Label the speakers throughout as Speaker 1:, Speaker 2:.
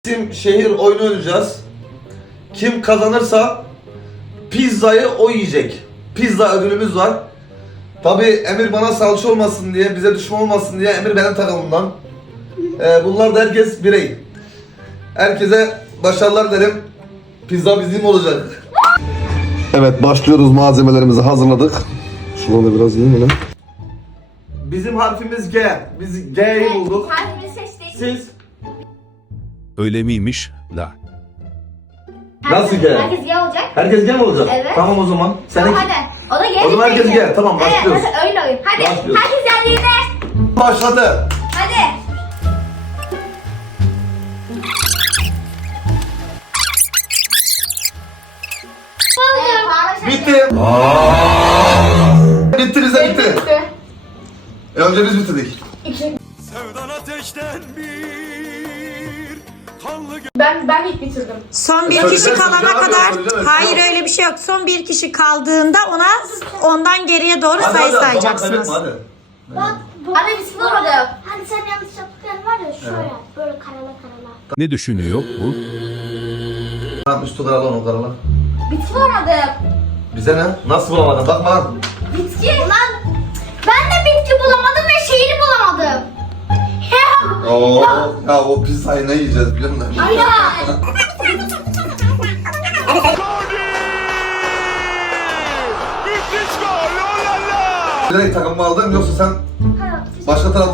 Speaker 1: İsim şehir oyunu oynayacağız. Kim kazanırsa pizzayı o yiyecek. Pizza ödülümüz var. Tabi Emir bana salça olmasın diye, bize düşman olmasın diye Emir benim takımımdan. Bunlar da herkes birey. Herkese başarılar dilerim. Pizza bizim olacak. Evet, başlıyoruz. Malzemelerimizi hazırladık. Şunu da biraz yiyeyim yine. Bizim harfimiz G. Biz G'yi bulduk.
Speaker 2: Harfimizi seçtik.
Speaker 1: Siz?
Speaker 3: Öyle miymiş? La.
Speaker 1: Nasıl G?
Speaker 2: Herkes G olacak.
Speaker 1: Herkes G mi olacak?
Speaker 2: Evet.
Speaker 1: Tamam o zaman.
Speaker 2: Tamam hadi. O da G.
Speaker 1: O zaman herkes G. Tamam, başlıyoruz.
Speaker 2: Evet, öyle oyun. Hadi.
Speaker 1: Başlıyoruz.
Speaker 2: Herkes yerlerine.
Speaker 1: Başladı.
Speaker 2: Hadi.
Speaker 1: Bitti. Bitti bize bitti. Önce biz bitirdik.
Speaker 4: Sevdan ateşten bir kanlı
Speaker 5: Ben ilk bitirdim.
Speaker 6: Son bir
Speaker 1: Söyleyeceğiz,
Speaker 6: kişi kalana
Speaker 1: söyleyeceğiz,
Speaker 6: kadar,
Speaker 1: söyleyeceğiz.
Speaker 6: hayır öyle bir şey yok. Son bir kişi kaldığında ondan geriye doğru
Speaker 1: Hadi,
Speaker 6: sayı
Speaker 1: hadi,
Speaker 6: sayacaksınız.
Speaker 1: tamam, hadi.
Speaker 2: Bak. Hadi biz vurmadık.
Speaker 7: Hani sen yanlış yaptıkların var ya şöyle böyle karala karala.
Speaker 3: Ne düşünüyor bu?
Speaker 1: Tamam, üstü karala onu karala.
Speaker 2: Bitki vurmadık.
Speaker 1: Bize ne? Nasıl bulamadın? Bakma lan.
Speaker 2: Bitki. Lan. Ben de bitki bulamadım ve şehri bulamadım.
Speaker 1: Oo, ya o pizzayı ne yiyeceğiz biliyor musun?
Speaker 2: Aynen.
Speaker 4: müthiş gol olala.
Speaker 1: Direkt takımımı aldın yoksa sen başka tarafta...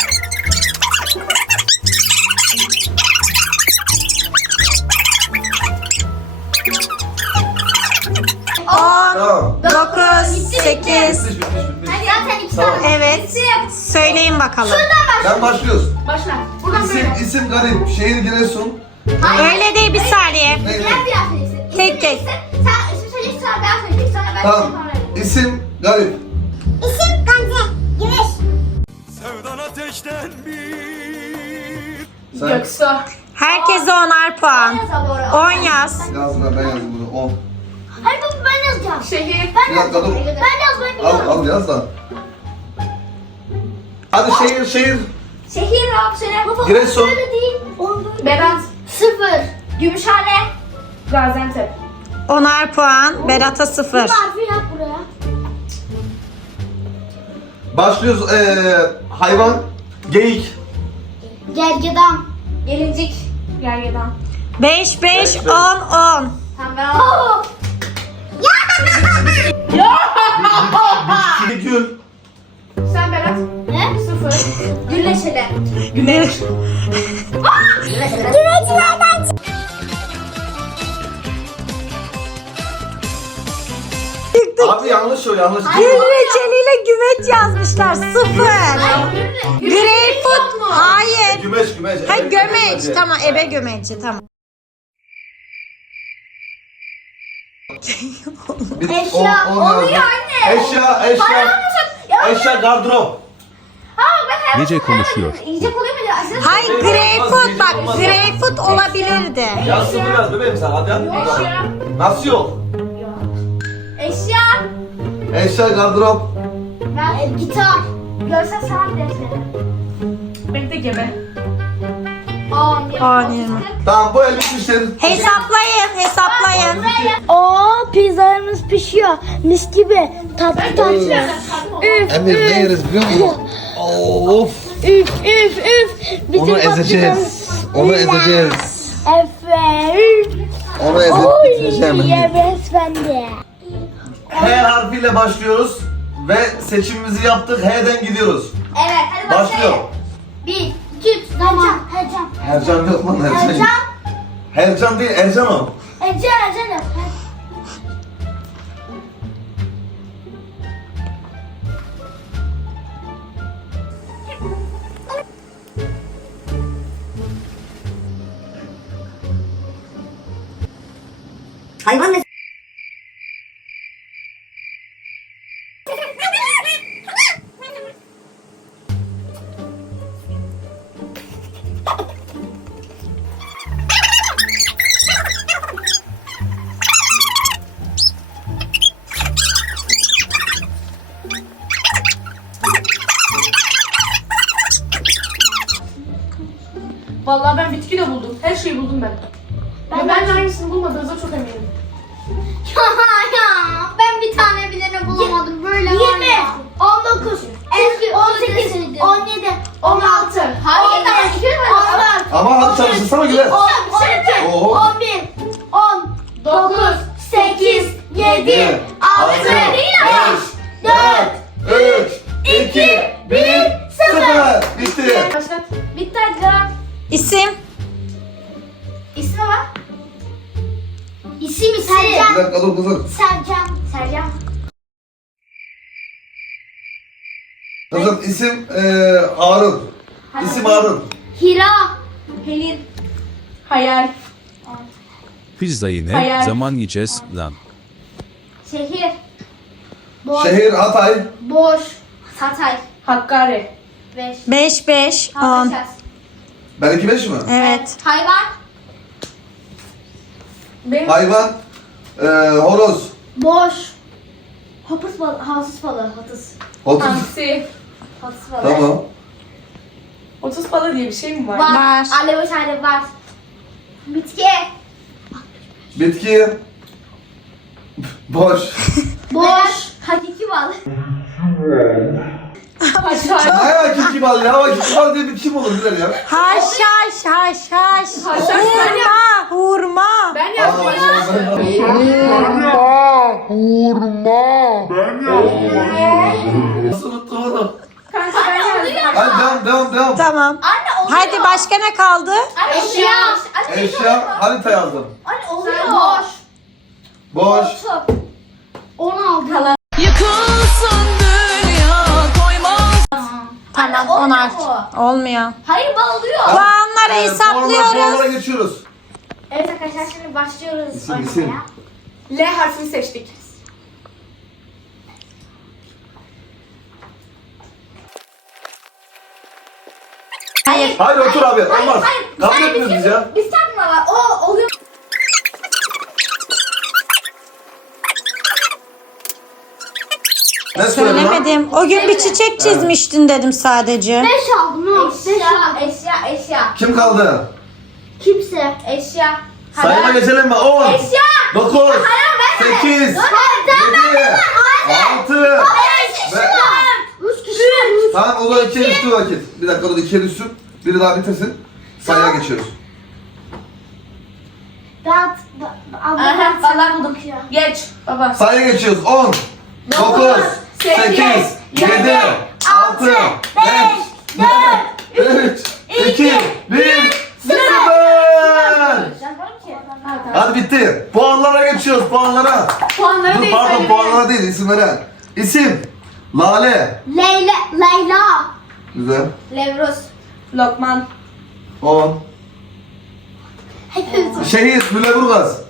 Speaker 1: Tamam.
Speaker 6: 9, 8.
Speaker 1: Bitmiş.
Speaker 2: Hadi zaten iki
Speaker 1: Tamam.
Speaker 2: tane.
Speaker 6: Evet. Söyleyin bakalım.
Speaker 1: Sen başlıyorsun.
Speaker 5: Başla. Buradan böyle.
Speaker 1: İsim garip, şehir Giresun.
Speaker 6: Öyle değil, bir saniye.
Speaker 1: Ne?
Speaker 2: Diğer bir harf söyleyeceksin.
Speaker 6: Tek tek.
Speaker 2: Sen isim söyleyeceksin sonra ben söyleyeceğim. Sonra ben
Speaker 1: Tamam.
Speaker 2: söyleyeceğim.
Speaker 1: İsim garip.
Speaker 7: İsim Gamze. Gümüş.
Speaker 4: Sevdan ateşten bir
Speaker 1: Sen
Speaker 5: Göksu.
Speaker 6: Herkese 10'ar puan.
Speaker 2: Yaz abi oraya.
Speaker 6: 10 yaz.
Speaker 1: yazma, ben yazdım bunu. 10.
Speaker 7: Hayır baba ben yazacağım.
Speaker 5: Şehir.
Speaker 1: Bir dakika dur.
Speaker 7: Ben yazmayı biliyorum.
Speaker 1: Al yaz da. Hadi şehir.
Speaker 2: Şehir abi söyle. Baba.
Speaker 1: Giresun.
Speaker 7: Öyle değil. Oldu.
Speaker 5: Berat.
Speaker 2: 0. Gümüşhane.
Speaker 5: Gaziantep.
Speaker 6: 10'ar puan. Berat'a 0.
Speaker 7: Harfi yap buraya.
Speaker 1: Başlıyoruz. Hayvan. Geyik.
Speaker 7: Gergedan.
Speaker 2: Gelincik.
Speaker 5: Gergedan.
Speaker 6: 5, 5, 10, 10.
Speaker 2: Tamam ben aldım.
Speaker 1: Gül.
Speaker 5: Sen Berat.
Speaker 2: Ne?
Speaker 5: 0.
Speaker 2: Gülleşeli.
Speaker 5: Güneş.
Speaker 1: Abi yanlış o yanlış.
Speaker 6: Gül reçeliyle güveç yazmışlar. 0. Greyfurt. Hayır.
Speaker 1: Gümeş.
Speaker 6: Ha,
Speaker 1: Evet,
Speaker 6: gömeç.
Speaker 1: evet.
Speaker 6: Tamam, ebe gömeci. Tamam.
Speaker 2: Eşya. Oluyor anne.
Speaker 1: Eşya gardırop.
Speaker 3: Nece konuşuyor?
Speaker 2: Yiyecek oluyor mu?
Speaker 6: Hayır, greyfurt bak. Greyfurt olabilirdi.
Speaker 1: Ya sıfır yaz bebeğim sen hadi.
Speaker 5: Eşya.
Speaker 1: Nasıl yok?
Speaker 2: Eşya.
Speaker 1: Eşya gardırop.
Speaker 2: Ben gitar. Görsel sanat dersleri.
Speaker 5: Benim de gebe.
Speaker 6: 10, 20.
Speaker 1: Tamam bu el bitmiştir.
Speaker 6: Hesaplayın.
Speaker 7: Oo pizzalarımız pişiyor. Mis gibi. Tatlı tatlı. Üf
Speaker 1: Emir ne yeriz biliyor musun? Of.
Speaker 7: üf üf üf. Bizim
Speaker 1: Onu ezeceğiz. Onu ezeceğiz.
Speaker 7: Efe üf.
Speaker 1: Onu ezip bitireceğim.
Speaker 7: Yes bende.
Speaker 1: H harfiyle başlıyoruz. Ve seçimimizi yaptık. H'den gidiyoruz.
Speaker 2: Evet hadi başlayalım.
Speaker 1: Başlıyorum.
Speaker 2: 1, 2, 3, tamam.
Speaker 7: Ercan.
Speaker 1: Hercan yok lan Hercan.
Speaker 2: Ercan.
Speaker 1: Hercan değil Ercan o.
Speaker 7: Ercan yap.
Speaker 6: Hayvan ne?
Speaker 5: Vallahi ben bitki de buldum. Her şeyi buldum ben. Ben de hangisini bulmadığınıza çok eminim.
Speaker 2: Ya ben bir tane bile bulamadım. Böyle
Speaker 7: 20,
Speaker 2: var ya.
Speaker 7: 19, 18, 17, 16,
Speaker 2: Hayır, daha iki var.
Speaker 7: 14,
Speaker 1: Ama hadi çalışırsana Güler.
Speaker 7: 12,
Speaker 1: Oho.
Speaker 7: 11, 10, 9, 8, 7, 6, 5, 4,
Speaker 1: 3, 2, 1, 0. Bitti.
Speaker 5: Başlat.
Speaker 2: Bitti hadi devam.
Speaker 6: İsim.
Speaker 2: İsmi var. İsim.
Speaker 1: Bir
Speaker 2: Sercan.
Speaker 1: dakika dur kızım.
Speaker 2: Sercan.
Speaker 1: Kızım isim Harun. İsim Harun.
Speaker 2: Hira. Helin.
Speaker 5: Hayal.
Speaker 3: Pizzayı ne
Speaker 5: Hayal.
Speaker 3: zaman yiyeceğiz lan?
Speaker 2: Şehir. Boş.
Speaker 1: Şehir Hatay.
Speaker 2: Boş. Hatay.
Speaker 5: Hakkari.
Speaker 2: 5.
Speaker 6: 5 5 10.
Speaker 1: Belki 5 mi?
Speaker 6: Evet.
Speaker 2: Hayvan.
Speaker 5: Benim
Speaker 1: Hayvan. Horoz.
Speaker 2: Boş. Hapus balığı. Hasız balığı. Hatız.
Speaker 1: 30.
Speaker 5: hamsi.
Speaker 2: Hatız balığı.
Speaker 1: Tamam.
Speaker 5: 30 balı diye bir şey mi var?
Speaker 6: Var.
Speaker 2: Alev alev var. Bitki.
Speaker 1: Bitki. Boş.
Speaker 2: Boş. Hakiki balık.
Speaker 5: Haşhaş.
Speaker 1: Ne hakiki bal ya? Hakiki bal diye bitki mi olur Güler ya?
Speaker 6: Haşhaş haşhaş.
Speaker 5: Haşhaş ben
Speaker 6: Hurma hurma.
Speaker 5: Ben yazdım.
Speaker 1: Nasıl unuttum oğlum?
Speaker 5: Kanka ben yazdım.
Speaker 1: Hadi devam.
Speaker 6: Tamam.
Speaker 2: Anne oluyor.
Speaker 6: Hadi başka ne kaldı?
Speaker 2: Anne eşya. Anne
Speaker 1: Eşya harita yazdım.
Speaker 2: Anne oluyor. Boş.
Speaker 1: Boş.
Speaker 2: 16.
Speaker 5: Kalan.
Speaker 6: Tamam
Speaker 2: olmuyor
Speaker 6: 10 olmuyor.
Speaker 2: Hayır bal oluyor.
Speaker 6: Puanları
Speaker 1: Puanlara
Speaker 6: hesaplıyoruz.
Speaker 1: geçiyoruz.
Speaker 2: Evet arkadaşlar şimdi başlıyoruz
Speaker 1: İsim,
Speaker 2: oynamaya.
Speaker 1: isim.
Speaker 5: L harfini seçtik.
Speaker 6: Hayır.
Speaker 1: Hayır otur abi. Olmaz. Kabul
Speaker 2: Bir
Speaker 1: etmiyoruz biz
Speaker 2: şey-
Speaker 1: ya.
Speaker 2: Bir tane var. O oluyor.
Speaker 1: Ne söyledin lan?
Speaker 6: Söylemedim. O gün bir çiçek çizmiştin dedim sadece.
Speaker 2: 5 aldım. Eşya.
Speaker 1: Kim kaldı?
Speaker 2: Kimse. Eşya.
Speaker 1: Sayıma geçelim mi? 10,
Speaker 2: Eşya.
Speaker 1: 9,
Speaker 2: ben
Speaker 1: 8, 7, 6,
Speaker 2: 3 kişi var.
Speaker 1: Tamam o zaman 2'ye düştü vakit. Bir dakika dur 2'ye düşsün. Biri daha bitirsin. Sayıya geçiyoruz.
Speaker 5: Aha vallahi buldum. Geç baba.
Speaker 1: Sayıya geçiyoruz. 10, 9, 8, 7, 6, 5, 4, 3, 2, 1, 0. Hadi bitti. Puanlara geçiyoruz. Puanlara.
Speaker 5: Puanları
Speaker 1: Dur
Speaker 5: değil
Speaker 1: pardon
Speaker 5: söylemeyin.
Speaker 1: puanlara değil isimlere. İsim. Lale.
Speaker 2: Leyla.
Speaker 1: Güzel.
Speaker 2: Levruz.
Speaker 5: Lokman.
Speaker 1: 10. Şehir. Lüleburgaz.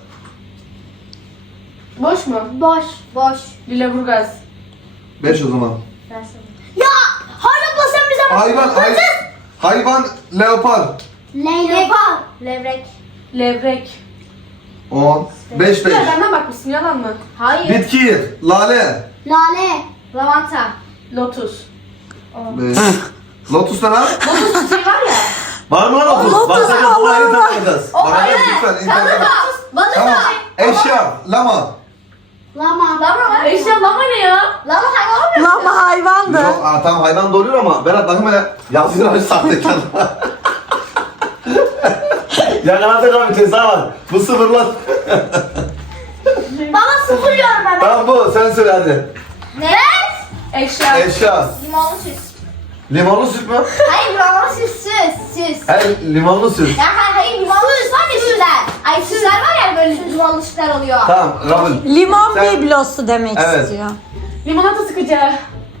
Speaker 5: Boş mu?
Speaker 2: Boş.
Speaker 5: Lüleburgaz.
Speaker 1: 5 o zaman.
Speaker 2: Ya hala basan bize
Speaker 1: Hayvan leopar.
Speaker 2: Levrek.
Speaker 5: Levrek.
Speaker 1: 10. 5 5.
Speaker 5: Ya benden bakmışsın yalan mı?
Speaker 2: Hayır.
Speaker 1: Bitki. Lale.
Speaker 2: Lale. Lavanta.
Speaker 5: Lotus.
Speaker 1: 5. Lotus ne lan?
Speaker 5: Lotus şey var ya.
Speaker 1: Var mı lan lotus?
Speaker 6: Lotus
Speaker 1: Bakacağız.
Speaker 6: var,
Speaker 1: Burayı
Speaker 6: var.
Speaker 1: takacağız.
Speaker 2: O
Speaker 1: Bakacağız
Speaker 2: öyle.
Speaker 1: lütfen. internete.
Speaker 2: Balık
Speaker 1: Tamam.
Speaker 2: var.
Speaker 1: Eşya. Lama.
Speaker 2: Lama var.
Speaker 5: Eşya lama ne ya?
Speaker 2: Lama hayvan mı?
Speaker 6: Lama hayvandı.
Speaker 1: Yok, tamam hayvan da oluyor ama Berat bakın hele yazgın abi sahtekar. Yakalatacak abi ceza var. Bu sıfırlan.
Speaker 2: Baba sıfırlıyorum ben.
Speaker 1: Tamam bu sen söyle hadi.
Speaker 2: Ne?
Speaker 5: Eşya.
Speaker 1: Eşya.
Speaker 2: Limonlu süs.
Speaker 1: Limonlu süt mü?
Speaker 2: Hayır limonlu süs.
Speaker 1: Hayır limonlu süt.
Speaker 2: Ya hayır limonlu süs var ya süsler. Ay süsler var ya böyle limonlu süsler oluyor.
Speaker 1: Tamam Rabın.
Speaker 6: Limon
Speaker 1: Sen-
Speaker 6: biblosu demek
Speaker 1: Evet.
Speaker 6: istiyor.
Speaker 5: Limonata sıkacağı.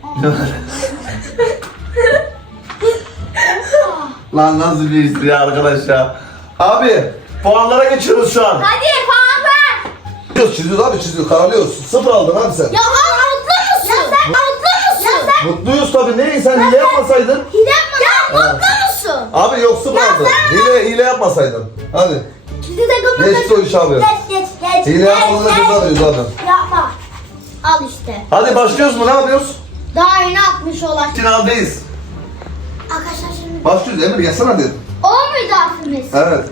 Speaker 1: Lan nasıl bir iştir ya arkadaş ya. Abi puanlara geçiyoruz şu an.
Speaker 2: Hadi puan ver.
Speaker 1: Çiziyoruz abi çiziyoruz. Karalıyoruz. Sıfır aldın abi sen.
Speaker 2: Ya mutlu musun? Ya sen mutlu musun? Ya sen
Speaker 1: Mutluyuz tabii. Neyi sen hile yapmasaydın?
Speaker 2: hile mi? Ya mutlu musun?
Speaker 1: Abi yok sıfır aldın. Hile yapmasaydın. Hadi.
Speaker 2: Sizi de kımıldı.
Speaker 1: Geçti o iş abi.
Speaker 2: Geç.
Speaker 1: Hile yapmadığına ceza veriyoruz abi.
Speaker 2: Yapma. Al işte.
Speaker 1: Hadi başlıyoruz mu? Ne yapıyoruz?
Speaker 2: Daha yeni 60 olan.
Speaker 1: Finaldeyiz.
Speaker 2: Arkadaşlar şimdi
Speaker 1: Başlıyoruz. Emir gelsene hadi.
Speaker 2: O muydu harfimiz?
Speaker 1: Evet.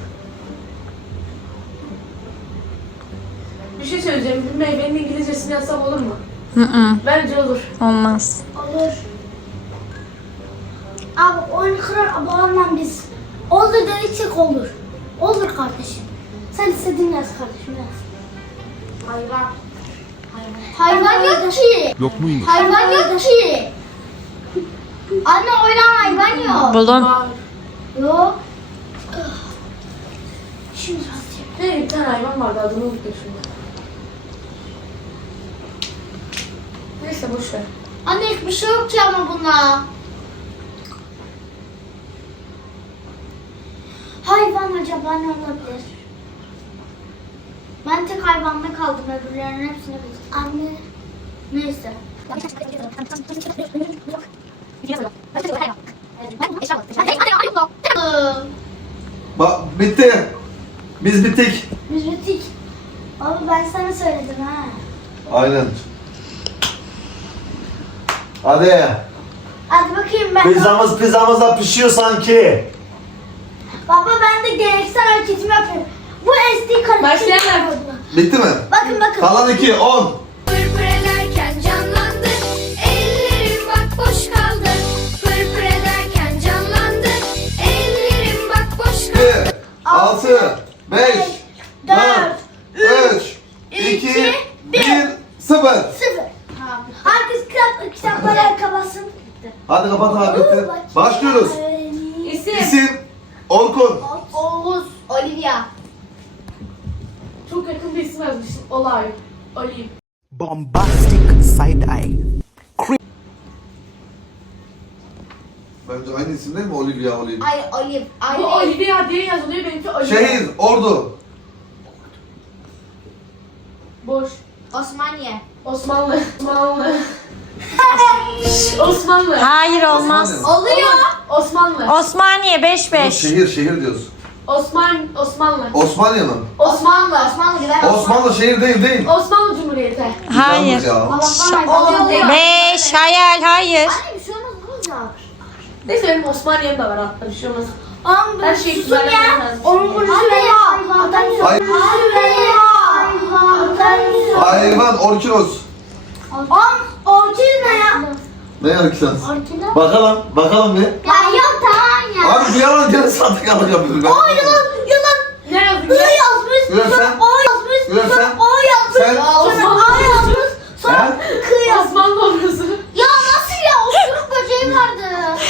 Speaker 5: Bir şey söyleyeceğim. Bir meyvenin İngilizcesini yazsam olur mu?
Speaker 6: Hı.
Speaker 5: Bence olur.
Speaker 6: Olmaz.
Speaker 2: Olur. Abi oyun kırar babamla biz. Olur dediysek olur. Olur kardeşim. Sen istediğin yaz kardeşim yaz. Hayvan. Hayvan yok ki.
Speaker 3: Yok muymuş?
Speaker 2: Hayvan yok ki. Anne oynan hayvan yok.
Speaker 6: Buldum.
Speaker 5: Var.
Speaker 2: Yok. Şimdi yazayım.
Speaker 5: Ne bir tane hayvan vardı adını unuttum şimdi. Neyse boş ver.
Speaker 2: Anne hiçbir şey yok ki ama buna. Hayvan acaba ne olabilir? Ben tek hayvanla kaldım, öbürlerinin hepsini bildim. Anne. Neyse.
Speaker 1: Bak bitti. Biz bittik.
Speaker 2: Biz bittik. Abi ben sana söyledim ha.
Speaker 1: Aynen. Hadi.
Speaker 2: Hadi bakayım ben.
Speaker 1: Pizzamız da pişiyor sanki.
Speaker 2: Baba ben de gereksiz hareketimi yapıyorum. Bu SD karıştırma.
Speaker 5: Başlayalım.
Speaker 1: Bitti mi?
Speaker 2: Bakın.
Speaker 1: Kalan 2, 10.
Speaker 8: Pırpır canlandı, ellerim bak boş kaldı. Pırpır ederken canlandı, ellerim bak boş kaldı.
Speaker 1: 1, 6, 5, 4, 3, 2, 1, 0.
Speaker 2: Sıfır. Herkes kitapları kapatsın.
Speaker 1: Hadi kapat abi bitti. Başlıyoruz.
Speaker 5: İsim.
Speaker 1: İsim Orkun.
Speaker 2: Oğuz. Olivia.
Speaker 5: Çok yakın bir isim yazmışsın. Olay. Olive.
Speaker 9: Bombastic side eye.
Speaker 1: Bence aynı isim değil mi? Olivia.
Speaker 2: Ay Olive.
Speaker 5: Bu Olivia diye yazılıyor. Benimki Olivia.
Speaker 1: Şehir Ordu.
Speaker 5: Boş.
Speaker 2: Osmaniye.
Speaker 5: Osmanlı. Osmanlı.
Speaker 6: Hayır olmaz.
Speaker 1: Osmanlı.
Speaker 2: Oluyor.
Speaker 5: Osmanlı.
Speaker 6: Osmaniye 5-5.
Speaker 1: Şehir diyoruz.
Speaker 5: Osmanlı.
Speaker 1: Osmaniye mi?
Speaker 5: Osmanlı.
Speaker 2: Osmanlı güven.
Speaker 1: Osmanlı şehir değil.
Speaker 5: Osmanlı Cumhuriyeti.
Speaker 6: Hayır.
Speaker 1: Ya.
Speaker 2: Oluyor.
Speaker 6: 5 hayal hayır.
Speaker 2: Anne bir şey olmaz ne olacak?
Speaker 5: Neyse benim Osmaniye'm de var hatta bir şey olmaz. Her şey
Speaker 2: Susun
Speaker 5: güzel
Speaker 2: ya.
Speaker 5: lazım.
Speaker 2: Onun bunu Süreyya.
Speaker 1: Hayır. Hayvan Orkinos.
Speaker 2: Orkiz ne ya?
Speaker 1: Ne Orkinos?
Speaker 2: Orkiz.
Speaker 1: Bakalım bir.
Speaker 2: Ya yok tamam ya.
Speaker 1: Abi bu yalan gene sahtekalık yapıyorsun.
Speaker 2: Yılan.
Speaker 5: Ne yazık
Speaker 2: I
Speaker 5: ya?
Speaker 2: yazmış.
Speaker 1: Gülen sen.
Speaker 2: O yazmış.
Speaker 1: Gülen sen.
Speaker 2: O yazmış.
Speaker 1: Sen.
Speaker 2: Sonra A yazmış. Sonra
Speaker 1: He?
Speaker 2: K yazmış.
Speaker 5: Osmanlı orası.
Speaker 2: Ya nasıl ya? Osuruk böceği vardı.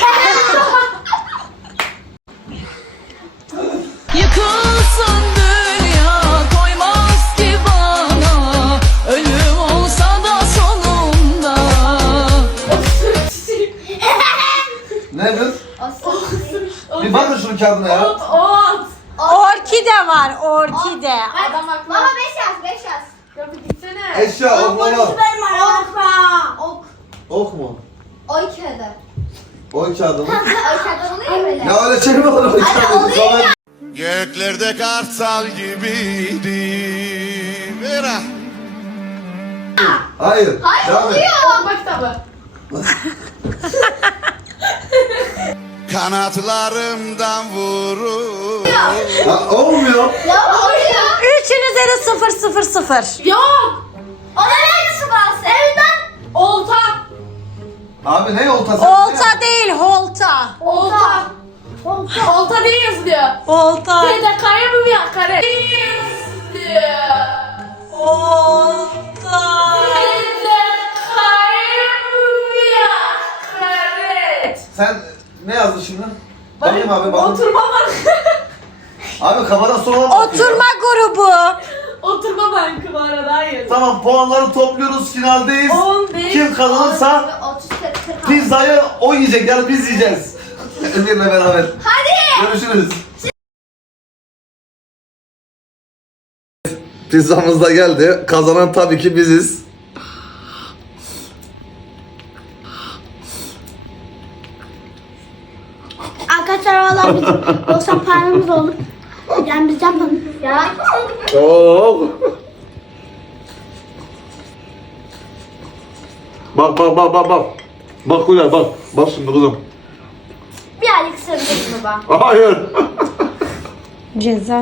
Speaker 10: Yıkılsın dünya koymaz ki bana. Ölüm olsa da sonunda.
Speaker 1: Ne kız? Bir bakın şunun kağıdına ya.
Speaker 5: Ot.
Speaker 6: Orkide var orkide.
Speaker 5: Adam haklı.
Speaker 2: Baba 5 yaz.
Speaker 5: Ya bir gitsene.
Speaker 1: Eşya oklava.
Speaker 2: Benim ayağım. Ok.
Speaker 1: Ok mu?
Speaker 2: Oy kağıdı.
Speaker 1: Oy kağıdı mı?
Speaker 2: Oy kağıdı oluyor ya böyle.
Speaker 1: Ya öyle şey mi olur oy kağıdı?
Speaker 4: Göklerde kartal gibiydim. Vera.
Speaker 1: Hayır. Devam et.
Speaker 5: Okuma kitabı.
Speaker 4: Kanatlarımdan vurur.
Speaker 1: Ya, olmuyor.
Speaker 2: Ya oluyor.
Speaker 6: 3'ün üzeri 0-0-0.
Speaker 5: Yok.
Speaker 2: O ne neresi varsa evden.
Speaker 5: Olta.
Speaker 1: Abi ne oltası?
Speaker 6: Olta değil holta.
Speaker 5: Olta. Olta diye yazılıyor.
Speaker 6: Olta.
Speaker 5: Dede kare mi ya kare? Yazılıyor.
Speaker 6: Olta.
Speaker 5: Dede kare mi ya kare?
Speaker 1: Sen ne yazdın şimdi? Bakayım abi bakayım.
Speaker 5: Oturma var.
Speaker 1: Abi kafadan sonra bak.
Speaker 6: Oturma grubu.
Speaker 5: Oturma bankı bu arada hayır.
Speaker 1: Tamam puanları topluyoruz finaldeyiz.
Speaker 5: 15.
Speaker 1: Kim kazanırsa
Speaker 2: 30 40.
Speaker 1: pizzayı o yiyecek yani biz yiyeceğiz. Emir'le beraber.
Speaker 2: Hadi.
Speaker 1: Görüşürüz. Pizzamız da geldi. Kazanan tabii ki biziz.
Speaker 2: Arkadaşlar valla bizim 90 paramız olur. Yani biz yapalım. Ya.
Speaker 1: Oo. Bak. Bak Hulya bak. Bak şimdi kızım.
Speaker 2: Bir aylık sırrı baba.
Speaker 1: Hayır.
Speaker 6: Ceza.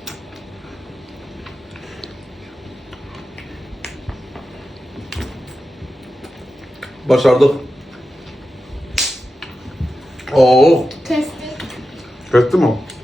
Speaker 1: Başardık. Oo.
Speaker 2: Kestik.
Speaker 1: Kesti mi?